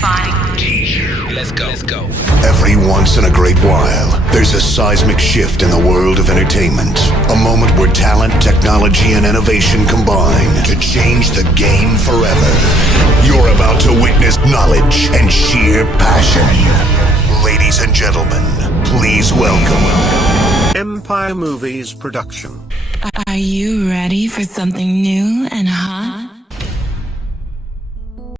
Identifying teaser. Let's go. Every once in a great while, there's a seismic shift in the world of entertainment. A moment where talent, technology, and innovation combine to change the game forever. You're about to witness knowledge and sheer passion. Ladies and gentlemen, please welcome Empire Movies production. Are you ready for something new and hot?